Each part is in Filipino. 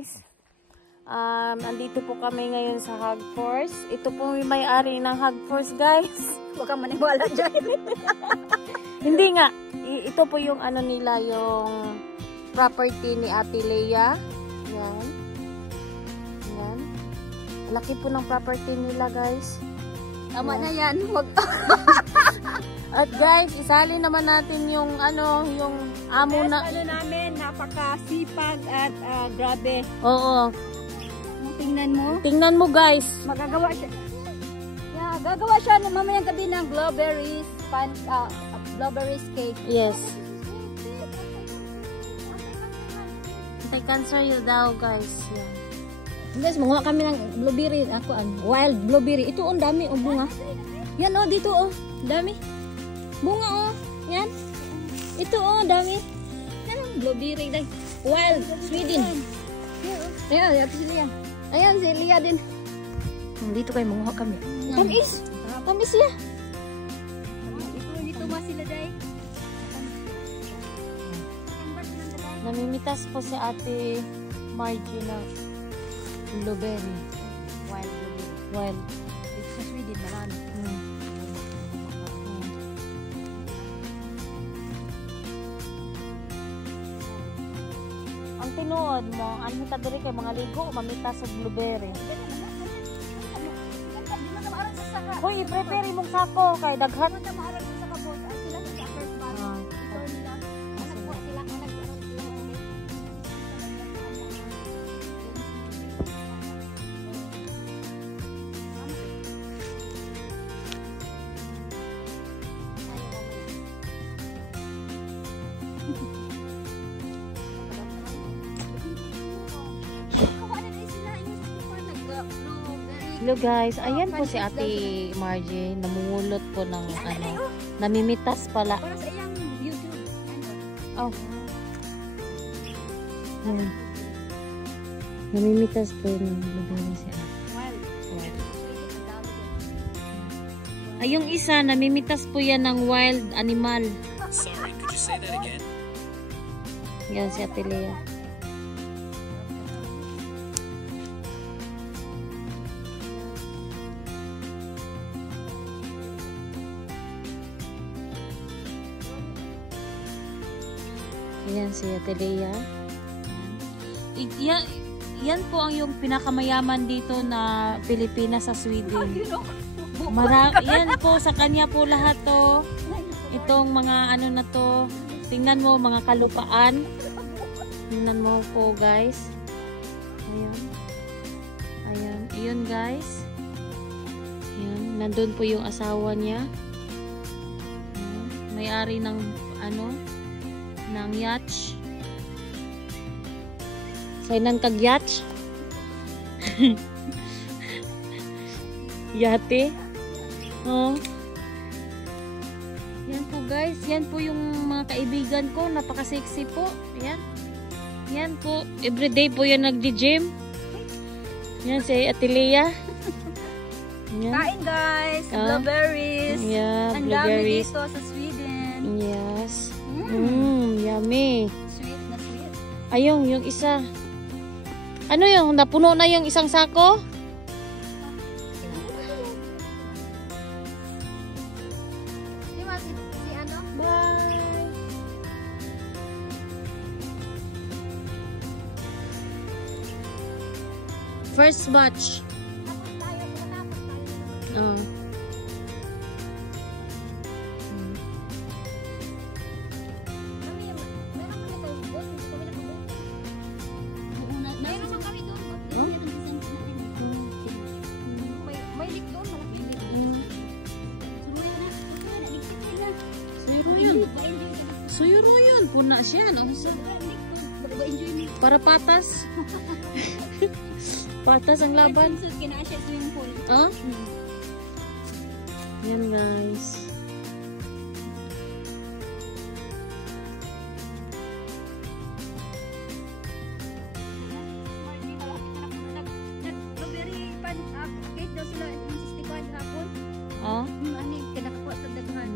guys. Andito po kami ngayon sa Hagforce. Ito po yung may-ari ng Hagforce, guys. Huwag kang maniwala dyan. Hindi nga. Ito po yung ano nila, yung property ni Ate Lea. Yan. Yan. Laki po ng property nila, guys. Tama na yan. Huwag. At guys, isali naman natin yung ano, yung amo na. Ano namin, napakasipag at grabe. Oo. Tingnan mo. Tingnan mo, guys. Magagawa siya. Yeah, gagawa siya ng mamayang gabi ng blueberries, blueberries cake. Yes. Anti-cancer yun daw, guys. Yan. Guys, manguha kami ng blueberry. Ako, wild blueberry. Ito, ang dami, bunga. Yan, dito, dami. Bunga, yan. Ito, dami. Yan, blueberry, dahil. Wild, Sweden. Ayan, si Lia. Ayan, si Lia din. Dito kayo, manguha kami. Tamis. Tamis ya. Dito mas sila, dahil. Namimitas po si Ate Margie ng blueberry. Wild blueberry. Wild. Dito sa Sweden, marami. Ang tinuod mo, ano tabiri kay mga ligo o mamita sa blueberry? Hoy, i-prepare mong sako kay daghan. Hello guys, ayan po si Ate Margie, namumulot po ng ano, namimitas pala. Para sa iyang YouTube. Oh. Ayan. Namimitas po ng blueberry si Ate. Wild. Ay, yung isa, namimitas po yan ng wild animal. Sorry, could you say that again? Yan si Ate Lea. Ayan si Ate Lea. Yan po ang yung pinakamayaman dito na Pilipinas sa Sweden. Yan po sa kanya po lahat to. Itong mga ano na to. Tingnan mo mga kalupaan. Tingnan mo po guys. Ayan. Ayan. Ayun guys. Ayan. Nandun po yung asawa niya. Ayan. May-ari ng ano ng yacht. Sainan kag yacht? Yate. Oh. Yan po guys, yan po yung mga kaibigan ko, napaka-sexy po. Yan. Yan po, everyday po yan nagdi-gym. Yan si Ate Lea. Yan. Kain guys, blueberries. Yeah, ang blueberries. dami dito sa Sweden. Yes. Yummy. Sweet na sweet. Ayun, yung isa. Ano yung napuno na yung isang sako? Si ano? Bye. First batch. Oh. Suyuro yun. Puna siya. Para patas. Patas ang laban. Oh? Yan guys. Oh? Ano yung kinakakuha sa daghan?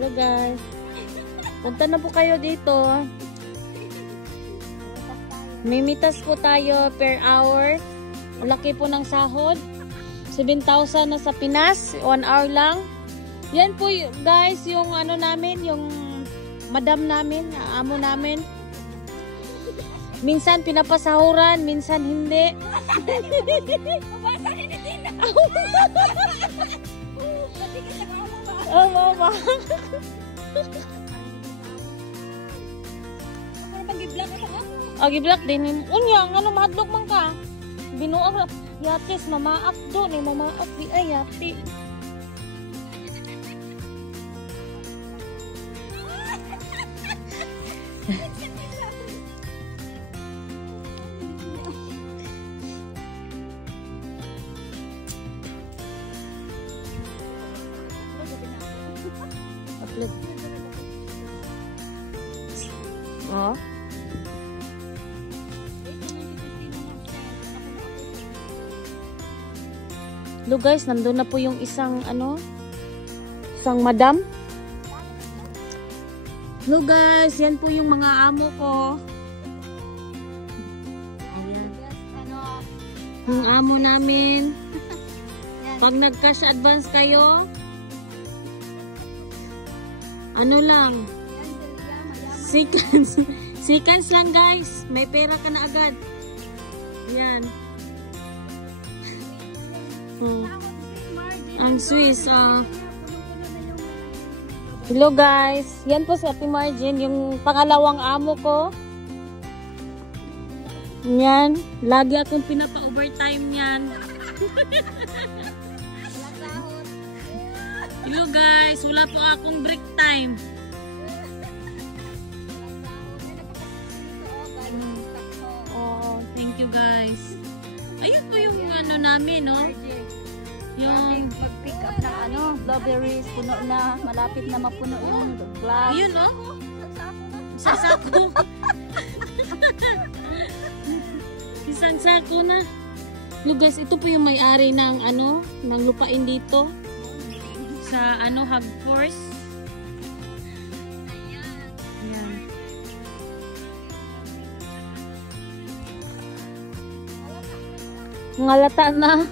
Hello guys. Punta na po kayo dito. Mimitas po tayo per hour. Ang laki po ng sahod. 7,000 na sa Pinas. 1 hour lang. Yan po guys, yung ano namin, yung madam namin, amo namin. Minsan pinapasahuran, minsan hindi. Oh, mama. Agi-black din. Unya, ano mahadlok man ka? Binuang yatis, mamaak do ni mamaak di ay yati. Upload. Oh. Hello guys, nandun na po yung isang isang madam. Hello guys, yan po yung mga amo ko. Ayan. Yung amo namin. Pag nag-cash advance kayo, ano lang, seconds lang guys, may pera ka na agad. Yan. Ang Swiss. Hello guys, yan po si Ate Margin, yung pangalawang amo ko. Yan, lagi akong pinapa-overtime yan. Hello guys, wala po akong break time. Oh, thank you guys. Ayun po yung ano namin, no? Yung mag-pick up ng blueberries, puno na, malapit na mapuno yung glass. Ayun, no? Sa sako. Isang sako na. Look guys, ito po yung may-ari ng ng lupain dito. Sa Hag Force. Ayan. Ngalata na.